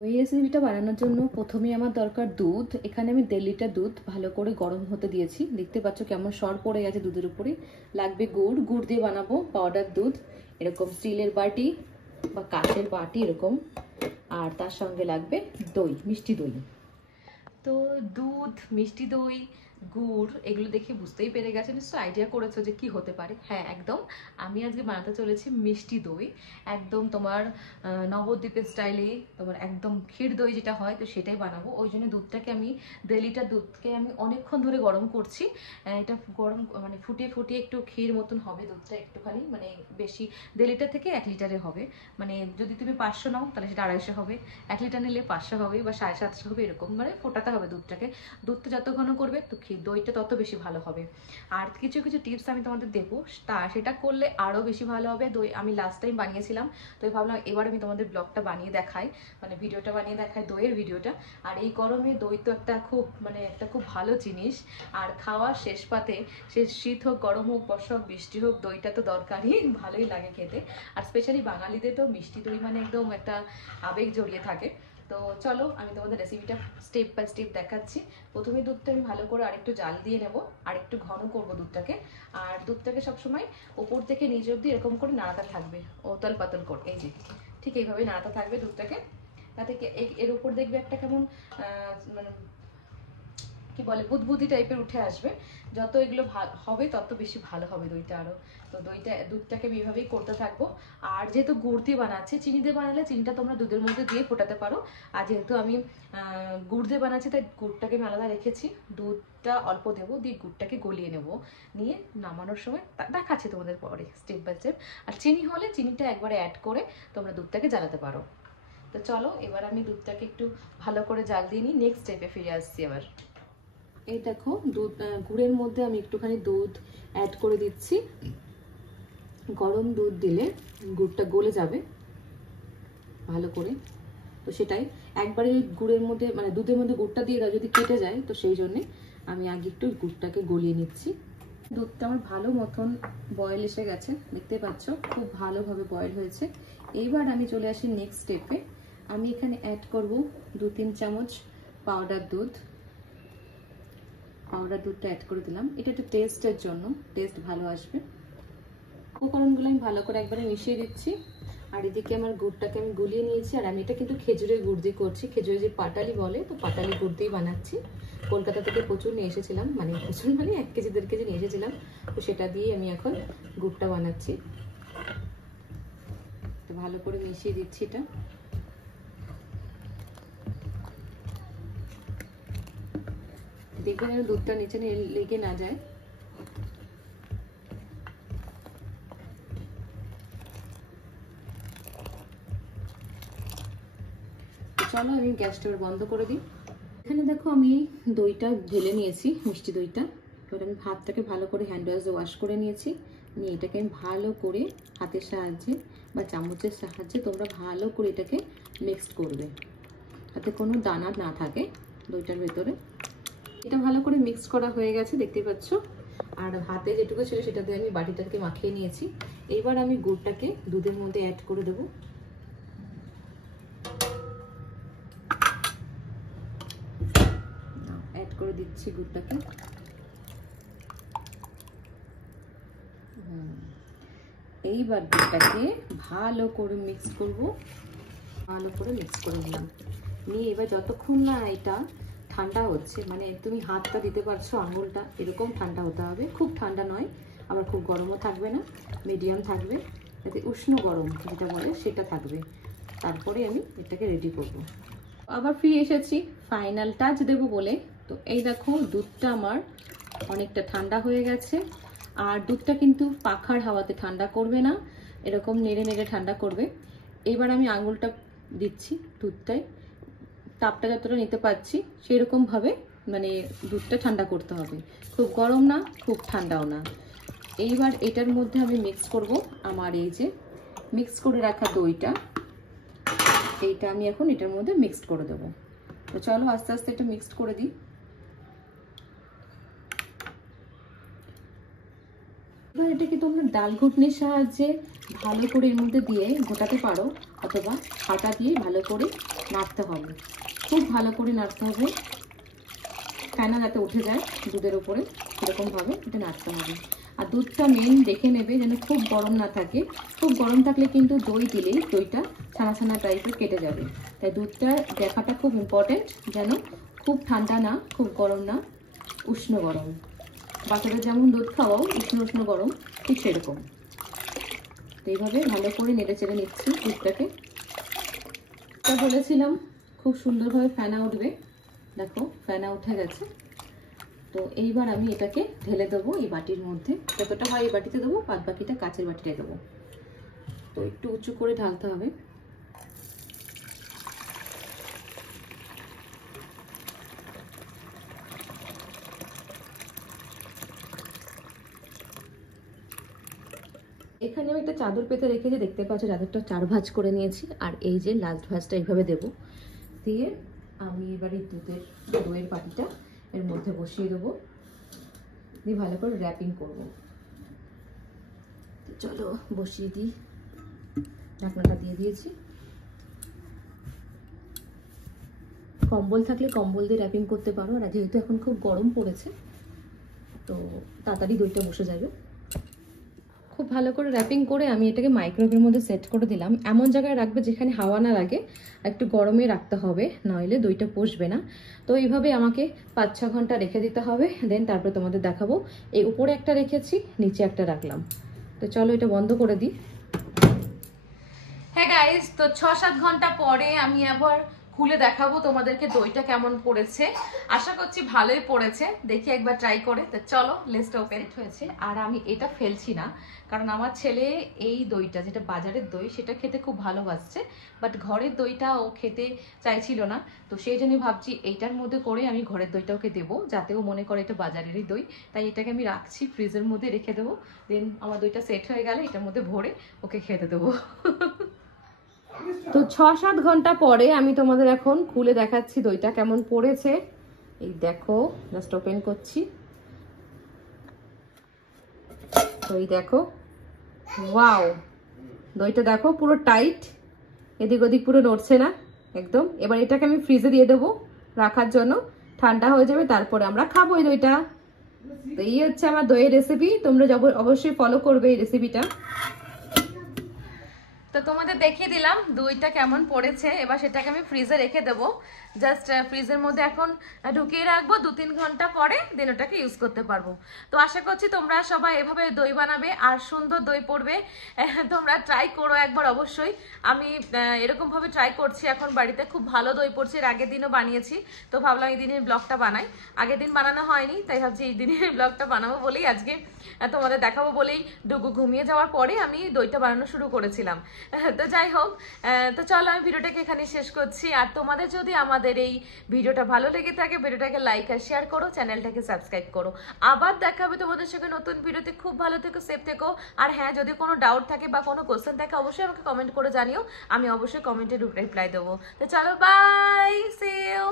এই রেসিপিটা বানানোর জন্য প্রথমে আমার দরকার দুধ। এখানে আমি 1.5 লিটার দুধ ভালো করে গরম হতে দিয়েছি। দেখতে পাচ্ছ কেমন সর পড়ে গেছে দুধের উপরে। লাগবে গুড়, গুড় দিয়ে বানাবো পাউডার দুধ। এরকম স্টিলের বাটি বা কাঁচের বাটি এরকম। আর তার সঙ্গে লাগবে দই, মিষ্টি দই। তো দুধ, মিষ্টি দই, গুড় এগুলো দেখে বুঝতেই পেরে গেছে, নিশ্চয়ই আইডিয়া করেছো যে কি হতে পারে। হ্যাঁ, একদম আমি আজকে বানাতে চলেছি মিষ্টি দই। একদম তোমার নবদ্বীপের স্টাইলে, তোমার একদম ক্ষীর দই যেটা হয়, তো সেটাই বানাবো। ওই জন্য দুধটাকে আমি 1.5 লিটার দুধকে আমি অনেকক্ষণ ধরে গরম করছি। এটা গরম মানে ফুটিয়ে ফুটিয়ে একটু ক্ষীর মতন হবে দুধটা, একটুখানি মানে বেশি 1.5 লিটার থেকে 1 লিটারে হবে। মানে যদি তুমি 500 নাও তাহলে সেটা 250 হবে, 1 লিটার নিলে 500 হবে বা 750 হবে, এরকম মানে ফোটাতে হবে দুধটাকে। দুধটা যত ঘন করবে তো দইটা তত বেশি ভালো হবে। আর কিছু কিছু টিপস আমি তোমাদের দেবো, সেটা করলে আরও বেশি ভালো হবে। দই আমি লাস্ট টাইম বানিয়েছিলাম, তো ভাবলাম এবার আমি তোমাদের ব্লগটা বানিয়ে দেখাই, মানে ভিডিওটা বানিয়ে দেখাই, দইয়ের ভিডিওটা। আর এই গরমে দই তো একটা খুব ভালো জিনিস। আর খাওয়ার শেষ পাতে, সে শীত হোক, গরম হোক, বর্ষা হোক, বৃষ্টি হোক, দইটা তো দরকারই, ভালোই লাগে খেতে। আর স্পেশালি বাঙালিদের তো মিষ্টি দই মানে একদম একটা আবেগ জড়িয়ে থাকে। তো চলো আমি তোমাদের রেসিপিটা স্টেপ বাই স্টেপ দেখাচ্ছি। প্রথমে দুধটা আমি ভালো করে আরেকটু জাল দিয়ে নেব, আরেকটু ঘন করব দুধটাকে। আর দুধটাকে সবসময় ওপর থেকে নিচ অব্দি এরকম করে নাড়াতে থাকবে, ওতল পাতল করে। এই যে ঠিক এইভাবে নাড়াতে থাকবে দুধটাকে, তাতে এর উপর দেখবে একটা কেমন মানে কি বলে বুদবুদি টাইপের উঠে আসবে। যত এগুলো হবে তত বেশি ভালো হবে দইটা আরো। তো দুধটাকে আমি এইভাবেই করতে থাকবো। আর যেহেতু গুড় দিয়ে বানাচ্ছি, চিনি দিয়ে বানালে চিনিটা তোমরা দুধের মধ্যে দিয়ে ফোটাতে পারো। আর যেহেতু আমি গুড় দিয়ে বানাচ্ছি, তাই গুড়টাকে আমি আলাদা রেখেছি। দুধটা অল্প দেবো, দিয়ে গুড়টাকে গলিয়ে নেব, নিয়ে নামানোর সময় দেখাচ্ছি তোমাদের পরে স্টেপ বাই স্টেপ। আর চিনি হলে চিনিটা একবারে অ্যাড করে তোমরা দুধটাকে জ্বালাতে পারো। তো চলো এবার আমি দুধটাকে একটু ভালো করে জাল দিয়ে নিই, নেক্সট স্টেপে ফিরে আসছি আবার। এই দেখো গুড়ের মধ্যে আমি একটুখানি দুধ অ্যাড করে দিচ্ছি। গরম দুধ দিলে গুড়টা গলে যাবে ভালো করে, তো সেটাই একবারে গুড়ের মধ্যে মানে দুধের মধ্যে গুড়টা দিয়ে দাও, যদি কেটে যায় তো সেই জন্যে আমি আগে একটু গুড়টাকে গলিয়ে নিচ্ছি। দুধটা আমার ভালো মতন বয়েল এসে গেছে, দেখতে পাচ্ছ খুব ভালোভাবে বয়েল হয়েছে। এইবার আমি চলে আসি নেক্সট স্টেপে। আমি এখানে অ্যাড করব 2-3 চামচ পাউডার দুধ। পাউডার দুধটা অ্যাড করে দিলাম, এটা একটু টেস্টের জন্য, টেস্ট ভালো আসবে। উপকরণগুলো আমি ভালো করে একবারে মিশিয়ে দিচ্ছি। আর এদিকে আমার গুড়টাকে আমি গুলিয়ে নিয়েছি। আর আমি এটা কিন্তু খেজুরের গুড় দিয়ে করছি, খেজুরের যে পাটালি বলে, তো পাটালি গুড় দিয়ে বানাচ্ছি। কলকাতা থেকে প্রচুর নিয়ে এসেছিলাম, মানে প্রচুর মানে 1 কেজি 1.5 কেজি নিয়ে এসেছিলাম, তো সেটা দিয়ে আমি এখন গুড়টা বানাচ্ছি। তো ভালো করে মিশিয়ে দিচ্ছি এটা। দেখবেন যেন দুধটা নিচে লেগে না যায়। চলো আমি গ্যাসটা বন্ধ করে দিই। এখানে দেখো আমি দইটা ঢেলে নিয়েছি, মিষ্টি দইটা। এবার আমি হাতটাকে ভালো করে হ্যান্ড ওয়াশ করে নিয়েছি। নিয়ে এটাকে আমি ভালো করে হাতের সাহায্যে বা চামচের সাহায্যে তোমরা ভালো করে এটাকে মিক্সড করবে, যাতে কোনো দানা না থাকে দইটার ভেতরে। এটা ভালো করে মিক্স করা হয়ে গেছে, দেখতে পাচ্ছ। আর হাতে যেটুকু ছিল সেটা দিয়ে আমি বাটিটাকে মাখিয়ে নিয়েছি। এবার আমি গুড়টাকে দুধের মধ্যে অ্যাড করে দেবো। অ্যাড করে দিচ্ছি গুড়টাকে। এইবার দুধটাকে ভালো করে মিক্স করব, ভালো করে মিক্স করে নিলাম। নিয়ে এবার যতক্ষণ না এটা ঠান্ডা হচ্ছে, মানে তুমি হাতটা দিতে পারছো, আঙুলটা এরকম ঠান্ডা হতে হবে, খুব ঠান্ডা নয় আবার খুব গরমও থাকবে না, মিডিয়াম থাকবে, যাতে উষ্ণ গরম যেটা বলে সেটা থাকবে। তারপরে আমি এটাকে রেডি করব। আবার ফিরে এসেছি ফাইনাল টাচ দেবো বলে। তো এই দেখো দুধটা আমার অনেকটা ঠান্ডা হয়ে গেছে। আর দুধটা কিন্তু পাখার হাওয়াতে ঠান্ডা করবে না, এরকম নেড়ে নেড়ে ঠান্ডা করবে। এবার আমি আঙুলটা দিচ্ছি দুধটায়, তাপটা যতটা নিতে পারছি সেরকম ভাবে মানে দুধটা ঠান্ডা করতে হবে, খুব গরম না খুব ঠান্ডাও না। এইবার এটার মধ্যে আমি মিক্স করব আমার এই যে মিক্স করে রাখা দইটা, এইটা আমি এখন এটার মধ্যে মিক্সড করে দেবো। তো চলো আস্তে আস্তে এটা মিক্সড করে দিই। এবার এটাকে তোমরা ডাল ঘুটনির সাহায্যে ভালো করে এর মধ্যে দিয়ে ঘোটাতে পারো, অথবা আটা দিয়ে ভালো করে নাড়তে হবে, খুব ভালো করে নাড়তে হবে, ফেনা যাতে উঠে যায় দুধের উপরে, সেরকমভাবে এটা নাড়তে হবে। আর দুধটা মেন দেখে নেবে যেন খুব গরম না থাকে, খুব গরম থাকলে কিন্তু দই দিলেই দইটা ছানা ছানা টাইপের কেটে যাবে। তাই দুধটা দেখাটা খুব ইম্পর্টেন্ট, যেন খুব ঠান্ডা না, খুব গরম না, উষ্ণ গরম। বাচ্চাদের যেমন দুধ খাওয়াও উষ্ণ উষ্ণ গরম, ঠিক সেরকম। তো এইভাবে ভালো করে নেড়ে চেড়ে নিচ্ছি দুধটাকে। তা বলেছিলাম খুব সুন্দরভাবে ফেনা উঠবে, দেখো ফেনা উঠে গেছে। তো এইবার আমি এটাকে ঢেলে দেবো এই বাটির মধ্যে, যতটা হয় এই বাটিতে দেবো, বাদ বাকিটা কাচের বাটিতে দেবো। তো একটু উঁচু করে ঢালতে হবে। এখানে আমি একটা চাদর পেতে রেখেছি, দেখতে পাচ্ছ চাদরটা 4 ভাঁজ করে নিয়েছি। আর এই যে লাস্ট ভাঁজটা এইভাবে দেব, দিয়ে আমি এবার এই দইয়ের বাটিটা এর মধ্যে বসিয়ে দেবো, দিয়ে ভালো করে র্যাপিং করবো। চলো বসিয়ে দিই, ঢাকনাটা দিয়ে দিয়েছি। কম্বল থাকলে কম্বল দিয়ে র্যাপিং করতে পারো, আর যেহেতু এখন খুব গরম পড়েছে তো তাড়াতাড়ি দইটা বসে যাবে। খুব ভালো করে র্যাপিং করে আমি এটাকে মাইক্রোওয়েভের মধ্যে সেট করে দিলাম। এমন জায়গায় রাখবে যেখানে হাওয়া না লাগে, একটু গরমে রাখতে হবে, নইলে দইটা বসবে না। তো এইভাবে আমাকে 5-6 ঘন্টা রেখে দিতে হবে, দেন তারপরে তোমাদের দেখাবো। এই উপরে একটা রেখেছি, নিচে একটা রাখলাম। তো চলো এটা বন্ধ করে দিই। হ্যাঁ গাইস, তো 6-7 ঘন্টা পরে আমি আবার খুলে দেখাবো তোমাদেরকে দইটা কেমন পড়েছে। আশা করছি ভালোই পড়েছে, দেখি একবার ট্রাই করে। তো চলো লেসটা ওপেন হয়েছে। আর আমি এটা ফেলছি না, কারণ আমার ছেলে এই দইটা, যেটা বাজারের দই, সেটা খেতে খুব ভালোবাসছে, বাট ঘরের দইটা ও খেতে চাইছিল না। তো সেই জন্যই ভাবছি এইটার মধ্যে করে আমি ঘরের দইটা ওকে দেবো, যাতে ও মনে করে এটা বাজারেরই দই। তাই এটাকে আমি রাখছি, ফ্রিজের মধ্যে রেখে দেবো। দেন আমার দইটা সেট হয়ে গেলে এটার মধ্যে ভরে ওকে খেতে দেবো। তো 6-7 ঘন্টা পরে আমি তোমাদের এখন খুলে দেখাচ্ছি দইটা কেমন পড়েছে। এই দেখো, জাস্ট ওপেন করছি। তো এই দেখো, ওয়াও, দইটা দেখো পুরো টাইট, এদিক ওদিক পুরো নড়ছে না একদম। এবার এটাকে আমি ফ্রিজে দিয়ে দেবো রাখার জন্য, ঠান্ডা হয়ে যাবে, তারপরে আমরা খাবো এই দইটা। তো এই হচ্ছে আমার দইয়ের রেসিপি, তোমরা অবশ্যই ফলো করবে এই রেসিপিটা। তো তোমাদের দেখিয়ে দিলাম দইটা কেমন পড়েছে। এবার সেটাকে আমি ফ্রিজে রেখে দেবো, জাস্ট ফ্রিজের মধ্যে এখন ঢুকিয়ে রাখবো, 2-3 ঘন্টা পরে দেন ওটাকে ইউজ করতে পারবো। তো আশা করছি তোমরা সবাই এভাবে দই বানাবে আর সুন্দর দই পড়বে। তোমরা ট্রাই করো একবার অবশ্যই। আমি এরকমভাবে ট্রাই করছি এখন বাড়িতে, খুব ভালো দই পড়ছে। এর আগের দিনও বানিয়েছি, তো ভাবলাম এই দিনের ব্লগটা বানাই। আগের দিন বানানো হয়নি, তাই ভাবছি এই দিনের ব্লগটা বানাবো বলেই আজকে তোমাদের দেখাবো বলেই ডুগু ঘুমিয়ে যাওয়ার পরে আমি দইটা বানানো শুরু করেছিলাম। তো যাই হোক, তো চলো আমি ভিডিওটাকে এখানে শেষ করছি। আর তোমাদের যদি আমাদের এই ভিডিওটা ভালো লেগে থাকে, ভিডিওটাকে লাইক আর শেয়ার করো, চ্যানেলটাকে সাবস্ক্রাইব করো। আবার দেখা হবে তোমাদের সঙ্গে নতুন ভিডিওতে। খুব ভালো থেকো, সেফ থেকো। আর হ্যাঁ, যদি কোনো ডাউট থাকে বা কোনো কোশ্চেন থাকে অবশ্যই আমাকে কমেন্ট করে জানিও, আমি অবশ্যই কমেন্টে রিপ্লাই দেবো। তো চলো, বাই, সি ইউ।